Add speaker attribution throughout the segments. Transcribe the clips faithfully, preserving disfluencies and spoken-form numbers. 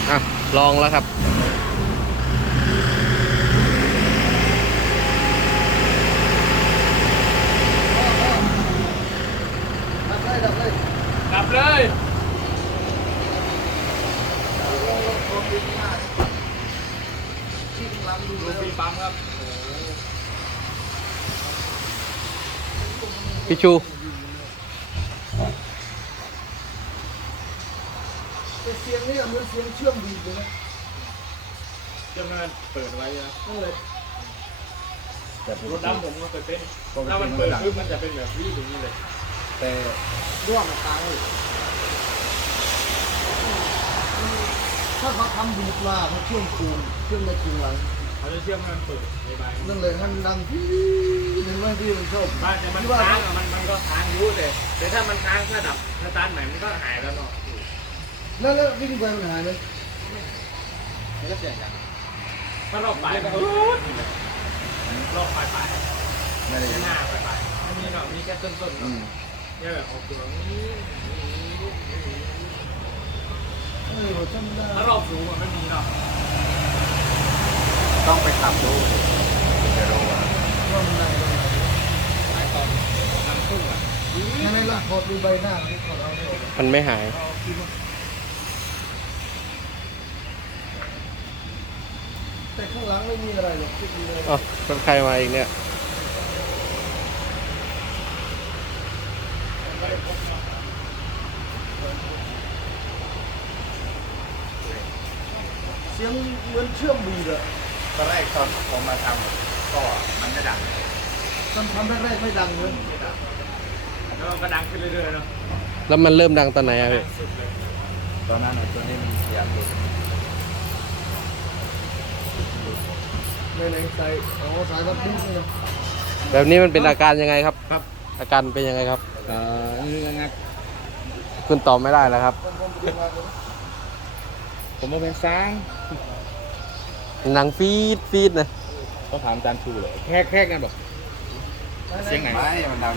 Speaker 1: อ่ะลองแล้วครับ
Speaker 2: ดับเลยดูปีปั๊มครับ
Speaker 1: พี่ชู
Speaker 3: เสียงนี่เหมือนเสียงเชื่อมบีบเลยนะ
Speaker 2: เจ้ามันเปิดไว้นะ
Speaker 3: นั่นเลย
Speaker 2: รถดำผมก็เคยเป็นถ้ามันเปิดปุ๊บมันจะเป็นแบบวิ่งอย่างนี้เลยแต่
Speaker 3: ร่วงตายถ้าเขาทำบีบมาเขาเชื่อมคูณเชื่อมในคูณหลัง
Speaker 2: เขาจะเชื่อมมันเปิดในใบ
Speaker 3: นั่นเลยท่านดังพี่หนึ่งว่าพี่มันชอบ
Speaker 2: บ้านแต่มันค้างมันมันก็ค้างอยู่แต่แต่ถ้ามันค้างถ้าดับถ้าตันใหม่มันก็หายแล้วเนาะ
Speaker 3: นั่นแล้ววิ่งไปมันหายเลย
Speaker 2: มันก็เสียงดังถ้ารอบปลายก็รอบปลายปลายไม่ได้หน้าปลายปลายอันนี้เนาะมีแค่ต้นต้นเนาะเนี่ยแบบออกตัวนี้
Speaker 3: เออผมจำได้
Speaker 2: ถ้ารอบสูงมันไม่มีเนาะ
Speaker 4: ต้องไปขับดูจะรู้ว่า
Speaker 3: ว่ามันได้ตรงไหน
Speaker 2: ไอ้ตอนนำพุ่งอ่ะ
Speaker 3: นั่นเลยละพอดูใบหน้าที่เขาเอาเนี่ย
Speaker 1: มันไม่หาย
Speaker 3: แต่ข้างหลังไม่มีอะไรหรอกคิดดูเลย
Speaker 1: อ๋อรถใครมาอีกเนี่ย
Speaker 3: เสียงเหมือนเชื่อมบีบอะ
Speaker 4: ตอนแรกตอนผมมาทำก็มันไม่ดัง
Speaker 3: ตอนทำแรกๆไม่ดังเลย
Speaker 2: แล้วก็ดังขึ้นเรื่อยๆเนาะ
Speaker 1: แล้วมันเริ่มดังตอนไหนอะ
Speaker 2: ดั
Speaker 1: พี่
Speaker 2: งสุดเลย
Speaker 4: ตอนนั้นตัวนี้มันเสียงดู
Speaker 3: ในในสายอ๋อสายรับดิ้นเนี่ย
Speaker 1: แบบนี้มันเป็นอาการยังไงครับ
Speaker 4: ครับ
Speaker 1: อาการเป็นยังไงครับ
Speaker 4: เอ่องัก
Speaker 1: คุณตอบไม่ได้แล้วครับ
Speaker 4: ผมมาเป็นช้าง
Speaker 1: หนังฟีดฟีดนะ
Speaker 4: ก็ถามจานชูเลยแค่แค่กันบอกเสียงไหนไม่มันดัง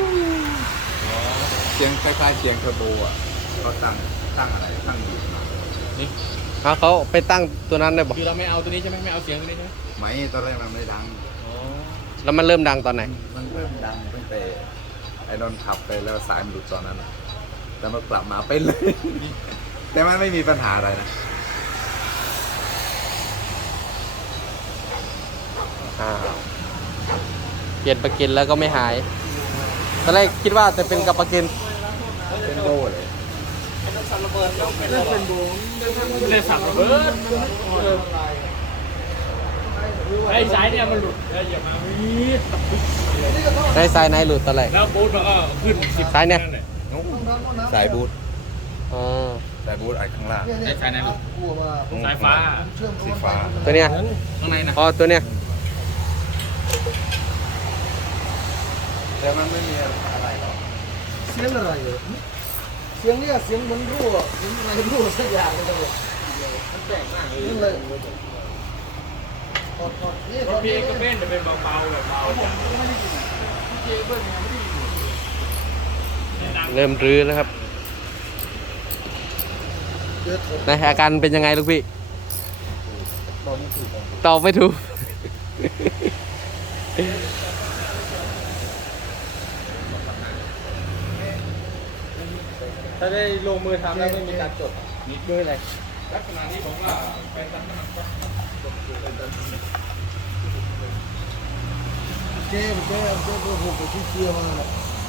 Speaker 4: เสียงคล้ายๆเสียงเทอร์โบอ่ะเขาตั้งตั้งอะไรตั้งอยู่
Speaker 1: เอาเขาไปตั้งตัวนั้นได้บอก
Speaker 2: คือเราไม่เอาตัวนี้ใช่ไหมไม่เอาเสียงตัวนี้ใช่ไหม
Speaker 4: ไหมตอนแรกมันไม่ดัง
Speaker 1: แล้วมันเริ่มดังตอนไหน
Speaker 4: มันเริ่มดังตั้งแต่ไอ้นนท์ขับไปแล้วสายมันหลุดตอนนั้นอะแต่มันกลับมาเป็นเลย แต่มันไม่มีปัญหาอะไรนะ
Speaker 1: อ้าวเปลี่ยนประกินแล้วก็ไม่หาย ตอนแรกคิดว่าจะเป็นกับประกิน
Speaker 4: เป็นโดเลย
Speaker 3: เล่นเป็นโบง
Speaker 2: เลยสับระเบิดไอ้สายเนี่ยมันหลุดแล้วอย่ามาวีด
Speaker 1: ในสายไหนหลุดตอนแรก
Speaker 2: แล้วบูทมันก็ขึ้นสิบ
Speaker 1: สายเนี่ย
Speaker 4: สายบูท
Speaker 1: อ๋อ
Speaker 4: สายบูทไอ้ข้างล่าง
Speaker 3: เนี่ยเนี่ยกลัวว่า
Speaker 2: สายฟ้า
Speaker 3: เชื่อม
Speaker 4: สีฟ้า
Speaker 1: ตัวเนี้ย
Speaker 2: ข้างในนะ
Speaker 1: อ๋อตัวเนี้ย
Speaker 4: แต่มันไม่มีอะไรหรอก
Speaker 3: เสียงอะไรเหรอเสียงเนี่ยเสียงเหมือนรั่วเสียงอะไรรั่วสักอย่างเลยครับผม
Speaker 2: มันแปลกมากเลย
Speaker 3: นี่เลยถอดถอดนี่
Speaker 2: ร
Speaker 3: ถอ
Speaker 2: ถ
Speaker 3: ด
Speaker 2: พี
Speaker 3: นี่
Speaker 2: ก็เป็นแต่เป็นเบาๆแบบเบาจัง
Speaker 1: เริ่มรื้อแล้วครับ
Speaker 3: เดี๋ยวถอด
Speaker 1: ในอาการเป็นยังไงลูกพี่
Speaker 3: บอกไม่ถูก
Speaker 1: ตอบไม่ถูก
Speaker 2: ถ้าได้ลงมือทำแล้วไม่มีการจดนิดด้วยอะไรลักษณะนี้ผมว่าเป็นลักษณะก็
Speaker 3: เจ๊เจ๊เจ๊เบอร์หกที่เชื่อมาแล้ว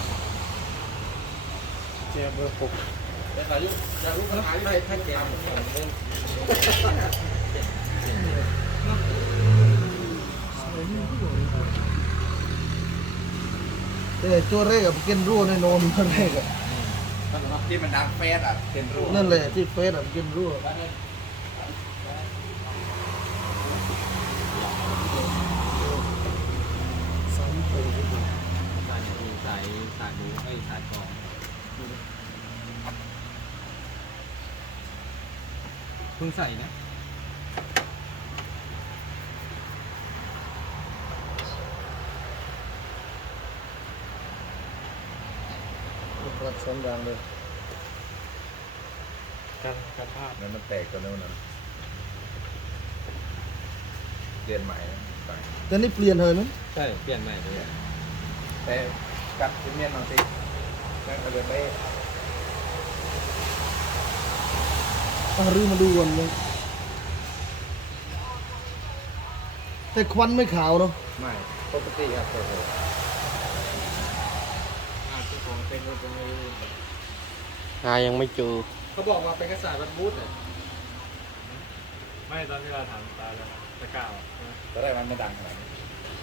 Speaker 2: เจเบอร์หกแต่อายุอายุปัญหาที่ให้ให้แกผมเล่น
Speaker 3: แต่ตัวแรกกับกินรั่วในโนนตัวแรกอะ
Speaker 4: ที่มันดังเฟสอ่ะเป็นรู
Speaker 3: นั่นแหละที่เฟสอะกินรั่ว
Speaker 2: สายสายสายบูไอ้สายทองเพิ่งใส่นะ
Speaker 3: ปรับสองอย่างเลย
Speaker 2: การการพลาด
Speaker 4: นั้นมันแตกตัวนู้นนะเปลี่ยนใหม่นะไป
Speaker 3: แต่นี่เปลี่ยนเลยไหม
Speaker 2: ใช่เปลี่ยนใหม่เลย
Speaker 4: แต่กัดเป็นเมียนหน่อยสิแล้วก็เลยไป
Speaker 3: อ่ะรื้อมาดูก่อนเลยแต่ควันไม่ขาวเนาะ
Speaker 4: ไม่ปกติครับโอ้โห
Speaker 2: อาจจะของเป็นก็จะไม่รู้
Speaker 1: หายังไม่เจอ
Speaker 2: เขาบอกว่าเป็นกระสายบัตบูธเนี่ยไม่ตอนที่เราถามตาแล้วตะกร้าว
Speaker 4: ตอนแรกมันไม่ดังขนาดนี้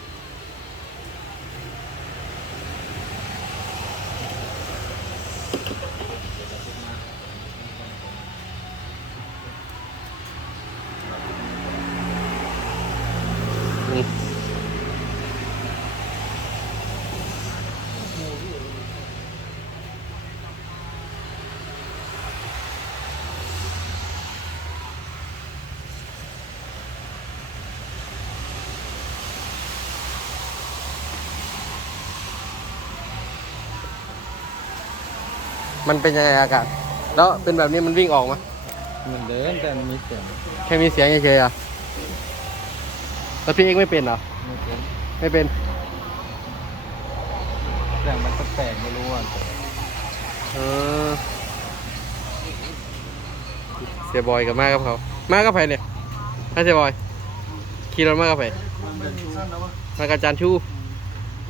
Speaker 1: อืมมันเป็นยังไงอากาศ แล้วเป็นแบบนี้มันวิ่งออกไหม
Speaker 2: เหมือนเดิมแต่มันมีเสียง
Speaker 1: แค่มีเสียงเฉยๆอ่ะแล้วพี่เอกไม่เป็นเหรอ
Speaker 2: ไม่เป็น
Speaker 1: ไม่เป็น
Speaker 2: เสียงมันแปลกๆไม่รู้อ่ะ
Speaker 1: เออเสียบอยกับมากับเขามากับใครเนี่ยถ้าเสียบอยขี่รถมากับใคร
Speaker 3: มันเป็นสั้นแล้ววะ
Speaker 1: มากับจานชูโอ้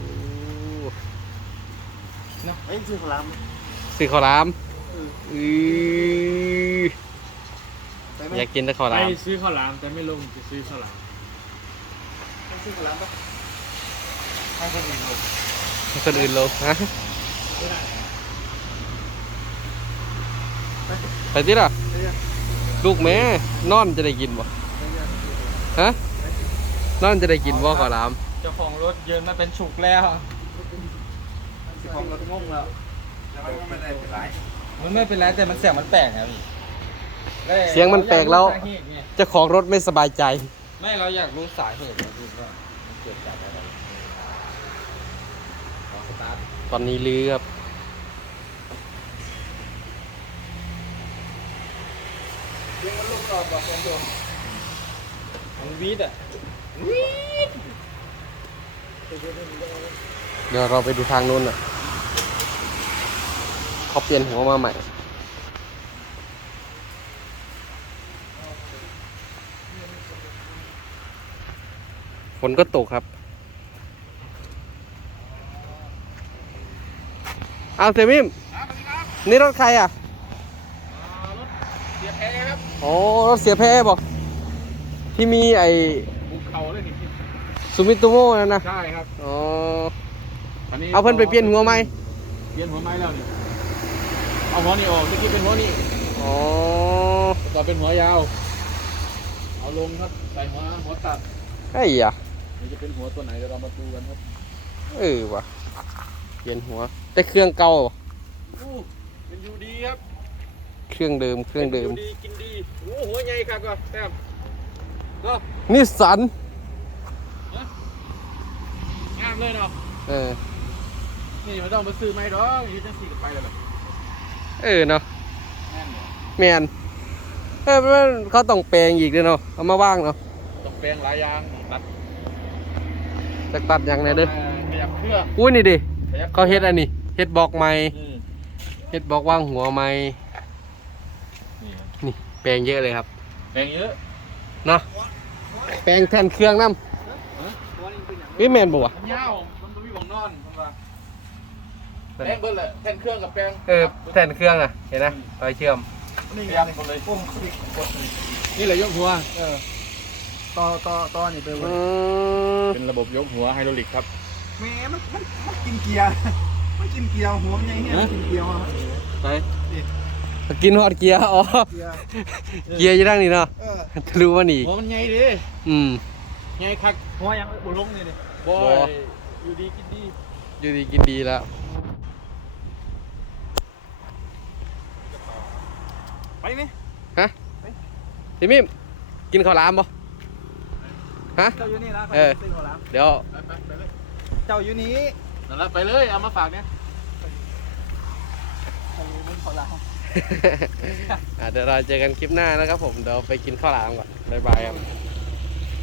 Speaker 3: ไอ้ซื้อขลาม
Speaker 1: สื่อข้าวหลาม
Speaker 3: เออ
Speaker 1: อือ
Speaker 3: ไปไหม
Speaker 1: อยากกินแต่ข้าวห
Speaker 2: ไป
Speaker 1: ลาม
Speaker 2: ซื้อข้าวหลามแต่ไม่ลงจะซื้อข้าวหลาม
Speaker 3: ไปซื้อขลามปะ
Speaker 2: ให้คนอื่นลง
Speaker 1: ให้คนอื่นลงฮะ
Speaker 2: ไม่ได้
Speaker 1: ไปที่ล่ะ
Speaker 3: ไปยัง
Speaker 1: ลูกแม่นอนจะได้กินบ่
Speaker 3: ไปยัง
Speaker 1: ฮะนอนจะได้กินบ่ข้าวหลาม
Speaker 2: เจ้าของรถเยินมาเป็นฉุกแล้ว
Speaker 3: สิของรถงงแล้ว
Speaker 4: แล้วมันก็ไม่ได้เป็นไร
Speaker 2: มันไม่เป็นไรแต่มันเสียงมันแปลกนะพี่
Speaker 1: เสียงมันแปลกแล้ว
Speaker 2: เราอยากรู้สาเหตุไง
Speaker 1: เจ้าของรถไม่สบายใจ
Speaker 2: ไม่เราอยากรู้สาเหตุนะพี่ว่ามันเกิดจากอะไร
Speaker 4: ขอสตาร์ท
Speaker 1: ตอนนี้ลือครับ
Speaker 3: เดี๋ยวมันลงรอบแบบของตัว
Speaker 2: มันวีดอ่ะ
Speaker 1: เดี๋ยวเราไปดูทางนู้นอ่ะเขาเปลี่ยนหัวมาใหม่ฝนก็ตกครับเอาเซมิมนี่รถใครอ่ะ
Speaker 2: เสียแพ้ครับ
Speaker 1: โอ้รถเสียแพ้บอกที่มีไอ
Speaker 2: ภูเขาเลยนี่
Speaker 1: ซูมิโตโม่นั่นนะ
Speaker 2: ใช่ครับ
Speaker 1: อ๋อ
Speaker 2: วันนี้
Speaker 1: เอาเพิ่นไปเปลี่ยนหัวไหม
Speaker 2: เปลี่ยนหัวไม้แล้วนี่เอาหัวนี่ออกเมื่อกี้เป็นหัวนี่
Speaker 1: อ๋อ
Speaker 2: ต่อเป็นหัวยาว เอาลงครับใส่หัวหัวตัด
Speaker 1: ไอ้ยะ
Speaker 2: นี่จะเป็นหัวตัวไหนเดี๋ยวเรามาดูกันครับ
Speaker 1: เออว่ะเปลี่ยนหัวแต่เครื่องเก่า
Speaker 2: อู้เป็นยูดีครับ
Speaker 1: เครื่องเดิมเครื่องเดิม
Speaker 2: ป็นยูดีกินดีโอ้หัวใหญ่ครับก็แต้มก็
Speaker 1: นิสสัน
Speaker 2: งามเลยเนาะ
Speaker 1: เออ
Speaker 2: นี่ไม่ต้องมาซื้อไม้ดอกนี่จะสี่กันไปเลยแบบ
Speaker 1: เออเนาะ
Speaker 2: แน่นเลย
Speaker 1: แมนเออมันเขาต้องแปลงอีกด้วยเนาะเอามาว่างเนาะ
Speaker 2: ต้องแปลงหลายอย่างตัด
Speaker 1: จะตัดอย่างไหนเด้อ
Speaker 2: ขยับเครื่อง
Speaker 1: อุ้ยนี่ดิ
Speaker 2: ขยับ
Speaker 1: เขาเฮ็ดอันนี้เฮ็ดบล็อกใหม่
Speaker 2: อืม
Speaker 1: เฮ็ดบล็อกว่างหัวใหม่
Speaker 2: นี่ครับ
Speaker 1: นี่แปลงเยอะเลยครับ
Speaker 2: แปลงเยอะ
Speaker 1: เนาะแปลงแทนเครื่องน้ำเฮ้ยแมนบ่วะ
Speaker 2: มันยาวมันต้องมีของนอนมันว่าแปลงเบิร์ดเลยแทนเครื่องกับแปลง
Speaker 1: เออแทนเครื่องอ่ะเห็นนะรอยเชื่อม
Speaker 2: นี่ยับหมดเลยปุ่มคลิกกดนี่แหละยกหัว
Speaker 3: เออต่อต่อต่อนี่ไปวั
Speaker 1: อื
Speaker 3: น
Speaker 1: ม
Speaker 2: เป็นระบบยกหัวไฮดรอลิกครับ
Speaker 3: แหมมันมันมันกินเกียร์มันกินเกียร์หัวมันใหญ่เนี่ยมันกินเกียร์มา
Speaker 2: ไป
Speaker 1: กินฮอดเกียร์อ๋อ
Speaker 3: เกียร์
Speaker 1: เกียร์อยู่ด้านนี้เนาะ
Speaker 3: เออ
Speaker 1: รู้ว่านี่
Speaker 2: หัวมันใหญ่ดิ
Speaker 1: อืม
Speaker 2: ใหญ่คัก
Speaker 3: หัวยังบุลงนี่นี่
Speaker 2: บอ
Speaker 1: บ่
Speaker 2: ยอยู่ดีกินดี
Speaker 1: อยู่ดีกินดีแล้ว
Speaker 3: ไปไหม
Speaker 1: ฮะพี่มิมกินข้าวหลามบ่ฮะ
Speaker 3: เจ้าอยู่นี่นะ
Speaker 1: เออ
Speaker 3: ซื้อขลาม
Speaker 1: เดี๋ยว
Speaker 2: ไปไปไปเลย
Speaker 3: เจ้าอยู่นี่
Speaker 2: นั่นแหละไปเลยเอามาฝากเนี่ย
Speaker 3: เจ้าอยู่บนขลาม
Speaker 1: อ่ะเดี๋ยวเราเจอกันคลิปหน้านะครับผมเดี๋ยวไปกินข้าวหลามก่อนบ๊ายบายครับ